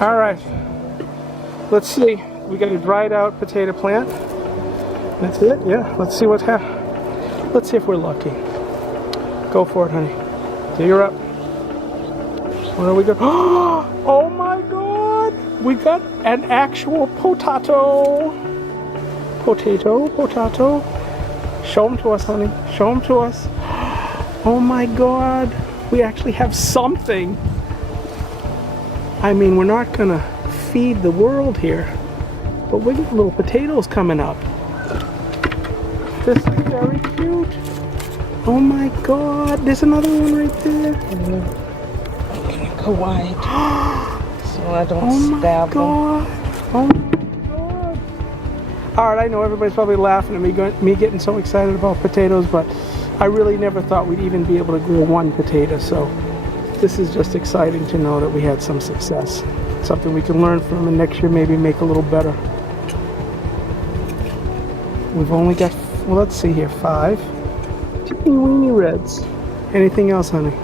All right. Let's see. We got a dried out potato plant. That's it. Yeah. Let's see what happens. Let's see if we're lucky. Go for it, honey. Dig her up. What do we got? Oh my God! We got an actual potato. Potato. Show them to us, honey. Show them to us. Oh my God! We actually have something. I mean, we're not gonna feed the world here, but we got little potatoes coming up. This is very cute. Oh my God, there's another one right there. I'm gonna go wide so I don't stab them. Oh my God. Alright, I know everybody's probably laughing at me getting so excited about potatoes, but I really never thought we'd even be able to grow one potato, so this is just exciting to know that we had some success. Something we can learn from and next year maybe make a little better. We've only got, well, let's see here, 5. Teeny weeny reds. Anything else, honey?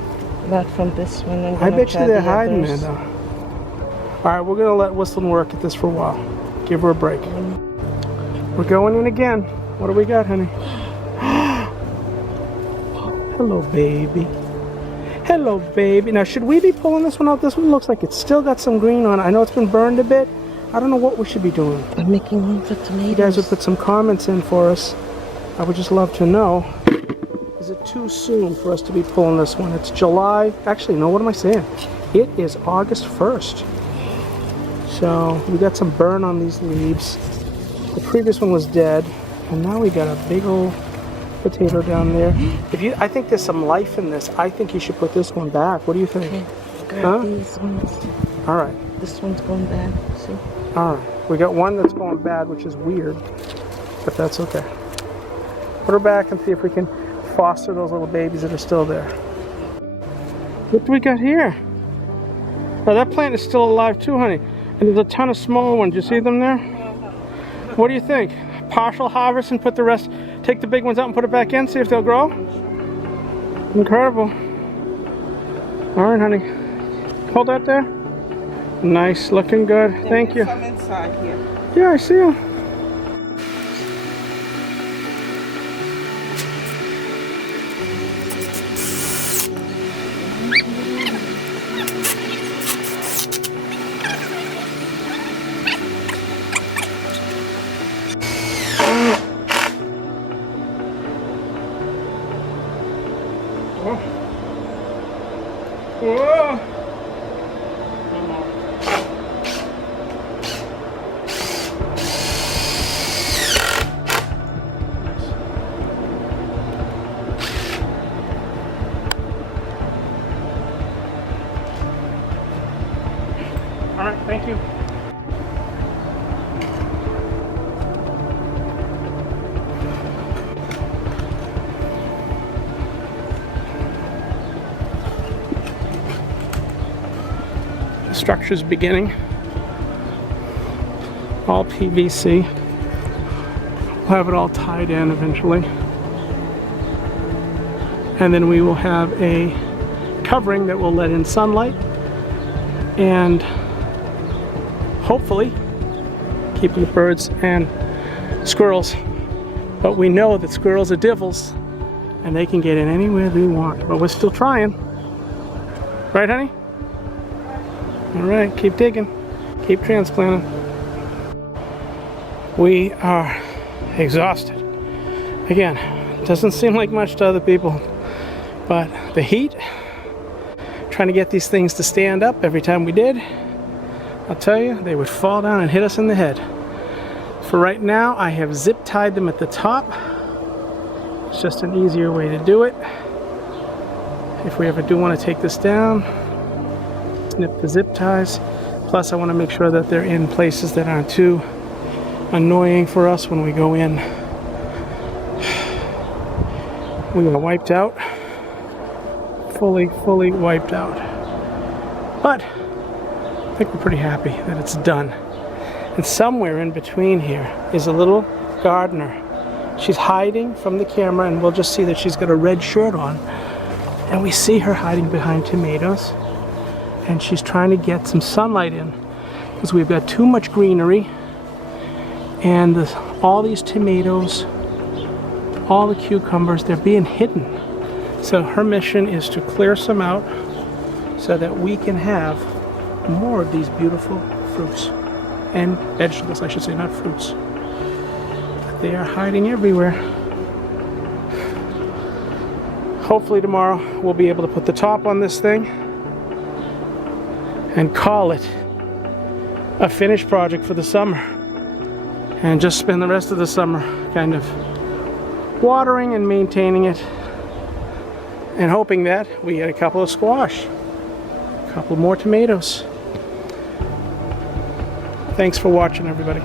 Not from this one. I bet you they're hiding there, though. Alright, we're going to let Whistling work at this for a while. Give her a break. We're going in again. What do we got, honey? Hello, baby. Hello, baby. Now, should we be pulling this one out? This one looks like it's still got some green on it. I know it's been burned a bit. I don't know what we should be doing. I'm making room for tomatoes. You guys would put some comments in for us. I would just love to know. Is it too soon for us to be pulling this one? It's July. Actually, no, what am I saying? It is August 1st. So, we got some burn on these leaves. The previous one was dead. And now we got a big old potato down there. I think there's some life in this. I think you should put this one back. What do you think? Okay, grab these ones. All right. This one's going bad, see? All right. We got one that's going bad, which is weird, but that's okay. Put her back and see if we can foster those little babies that are still there. What do we got here? Oh, that plant is still alive too, honey. And there's a ton of small ones. You see them there? What do you think? Partial harvest and put the rest, take the big ones out and put it back in, see if they'll grow? Incredible. All right, honey. Hold that there. Nice, looking good. Thank you. Some inside here. Yeah, I see them. Whoa. All right, thank you. Structure's beginning. All PVC. We'll have it all tied in eventually. And then we will have a covering that will let in sunlight and hopefully keep the birds and squirrels. But we know that squirrels are devils and they can get in anywhere they want. But we're still trying. Right, honey? All right, keep digging, keep transplanting. We are exhausted. Again, it doesn't seem like much to other people, but the heat, trying to get these things to stand up every time we did, I'll tell you, they would fall down and hit us in the head. For right now, I have zip tied them at the top. It's just an easier way to do it. If we ever do want to take this down, snip the zip ties. Plus I want to make sure that they're in places that aren't too annoying for us when we go in. We are wiped out. Fully wiped out. But I think we're pretty happy that it's done. And somewhere in between here is a little gardener. She's hiding from the camera and we'll just see that she's got a red shirt on. And we see her hiding behind tomatoes. And she's trying to get some sunlight in. because we've got too much greenery, and all these tomatoes, all the cucumbers, they're being hidden. So her mission is to clear some out so that we can have more of these beautiful fruits and vegetables, I should say, not fruits. But they are hiding everywhere. Hopefully tomorrow we'll be able to put the top on this thing and call it a finished project for the summer, and just spend the rest of the summer kind of watering and maintaining it, and hoping that we get a couple of squash, a couple more tomatoes. Thanks for watching, everybody.